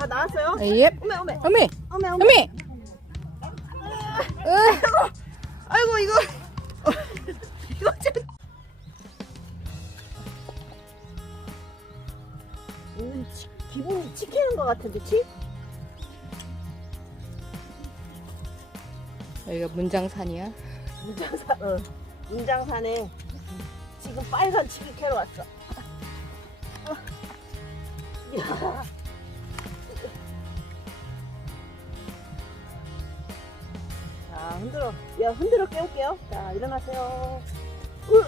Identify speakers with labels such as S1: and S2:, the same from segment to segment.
S1: 다 나왔어요?
S2: 예.
S1: 오메 오메
S2: 어미,
S1: 오메 오메
S2: 어미. 으,
S1: 아이고 이거 이거 좀 음, 치, 기분이 치키는 것 같은데 치?
S2: 여기가 문장산이야.
S1: 문장산 어 문장산에 지금 빨간 캐러 왔어 어. 야. 흔들어. 야 흔들어 깨울게요. 자 일어나세요. 으.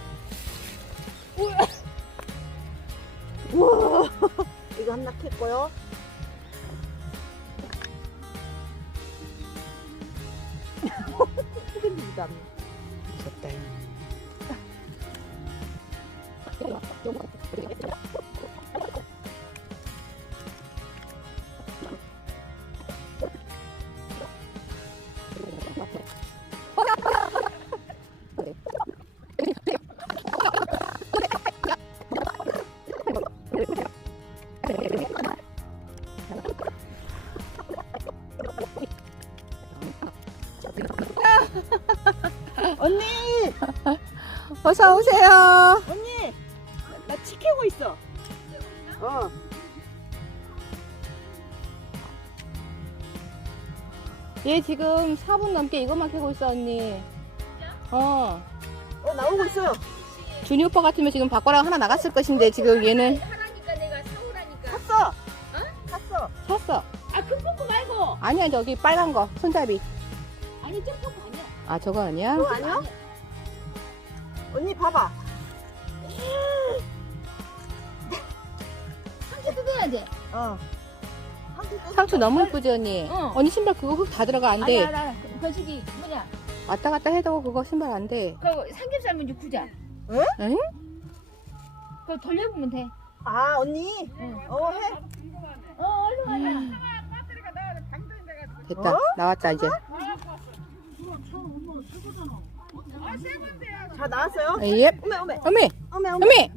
S1: 으. 우와. 이거 하나 캤고요. 흔들리지도 않네
S2: 무섭다.
S1: 언니
S2: 어서 오세요.
S1: 언니 나치 캐고 있어 어
S2: 얘 지금 4분 넘게 이것만 캐고 있어 언니. 어.
S1: 어, 나오고 있어요
S2: 준이 오빠 같으면 지금 바꿔랑 하나 나갔을 것인데 지금 얘는
S3: 하라니까 내가 사오라니까.
S1: 샀어 샀어
S2: 샀어.
S3: 아, 큰 포크 말고.
S2: 아니야 저기 빨간 거 손잡이.
S3: 아니, 저 포크 아니야.
S2: 아 저거 아니야?
S1: 그거 아니야? 언니 봐봐
S3: 상체 뜯어야 돼.
S1: 어 뜯어.
S2: 상추 너무 예쁘지 언니?
S3: 어.
S2: 언니 신발 그거 흙 다 들어가 안 돼.
S3: 아니야, 나, 그, 저기, 뭐냐.
S2: 왔다 갔다 해도 그거 신발 안 돼.
S3: 그 삼겹살 먼저 구자.
S2: 응?
S3: 그거 돌려보면 돼.
S1: 아 언니
S3: 응.
S1: 어 해
S3: 어, 얼른 와라.
S2: 됐다.
S1: 어?
S2: 나왔다 이제.
S1: 다 나왔어요?
S2: 예.
S1: 오메 오메
S2: 어미,
S1: 오메 오메
S2: 어미.